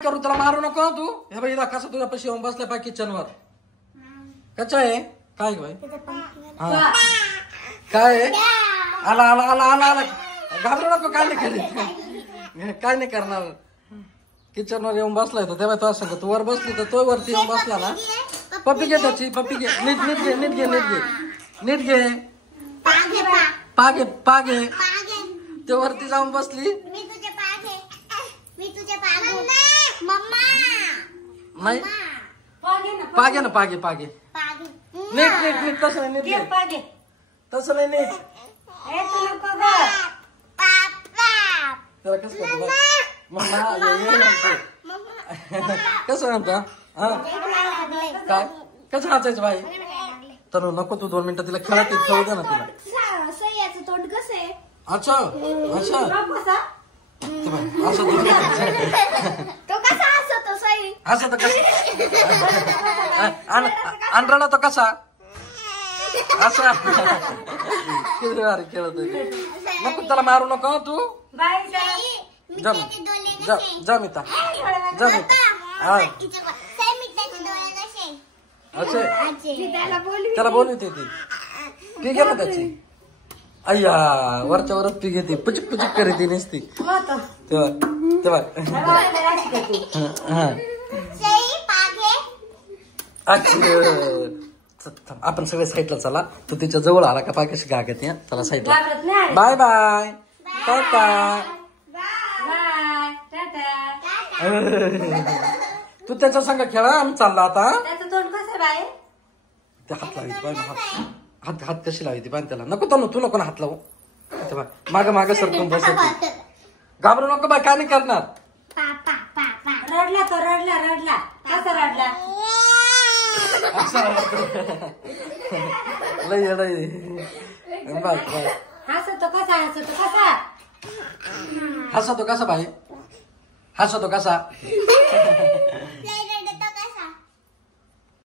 करू त्याला मारू नको तू. हे बाई कसा तुझ्या पैसे येऊन बसलाय पाय किचन वर. कच्चा आहे काय बाई? हा काय आला आला आला आला आला. घाबरू नको काय नाही करीत काय नाही करणार. किचन वर येऊन बसलाय तर तेव्हा तो सांग तू वर बसली तर तो वरती येऊन बसला ना. पप्पी घे त्याची पप्पी घे. नीट नीट घे नीट घे नीट घे नीट घे. पागे पागे ते वरती जाऊन बसली. नाही पागे ना पागे पागे नीट नीट नीट तसं नाही नीट तसं नाही नीट. त्याला कसं करतो कसं म्हणतो हा काय कसं वाचायचं बाई. तर नको तू 2 मिनिटं तिला खेळत खेळू दे ना तिला. तोंड कसं आहे? अच्छा अच्छा असं तो कसा हसतो सई? असं तर कसं अंड्राला तो कसा असं किती भारी खेळत नको त्याला मारू नको तू. जा मिता जा मिता हा अच्छा त्याला बोलवते ती पी घे ना त्याची. अय्या वरच्या वरच पी घेते पुचिक पुचिक करीत नसती तेव्हा तेव्हा आपण सगळे साईडला चला. तू तिच्या जवळ आला का पाय कशी गा घेते चला साईडला. Bye bye Tata. तू त्याच्या संग खेळा आम्ही चालला आता. ते हात लावायची बाय हात हात कशी लावायची बाय त्याला. नको तर तू नको ना हात लावू. माग माग सरकून बसत घाबरू नको बाय काय नाही करणार. रडला तो रडला रडला कसा रडला? लय लय बाय बाय. हसतो कसा हसतो कसा हसतो कसा बाई हसतो कसा